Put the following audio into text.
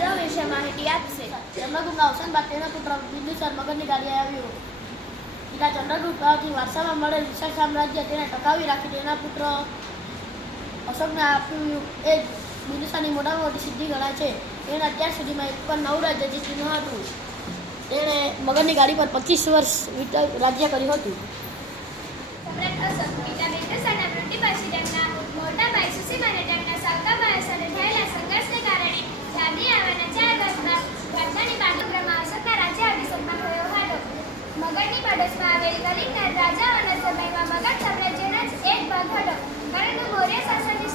રાજાઓ વિશે માહિતી આપશે. ચંદ્રગુપ્તના અવસાન બાદ તેના પુત્ર બિંદુસાર મગધની ગાદીએ આવ્યો. પિતા ચંદ્રગુપ્તથી વારસામાં મળેલ વિશાળ સામ્રાજ્ય તેને ટકાવી રાખી તેના પુત્ર અશોકને આપ્યું એ જ બિંદુસારની મોટામાં મોટી સિદ્ધિ ગણાય છે. તેણે અત્યાર સુધીમાં એક પણ 9 રાજ્ય જીત્યું ન હતું. તેણે મગધની ગાદી પર 25 વર્ષ રાજ્ય કર્યું હતું. સમ્રાટ અશોક પિતા બિંદુસારના મૃત્યુ પછી તેમના મોટા ભાઈ સુસીમ અને તેમના સાવકા ભાઈઓ સાથે થયેલા સંઘર્ષને કારણે ગાદી આવવાના 4 વર્ષ બાદ રાજધાની પાટલિપુત્રમાં અશોકના રાજ્યાભિષેકમાં થયો હતો. મગધની પડોશમાં આવેલ કલિંગના રાજાઓના સમયમાં મગધ સામ્રાજ્યનો જ એક ભાગ હતો, પરંતુ મૌર્ય શાસનની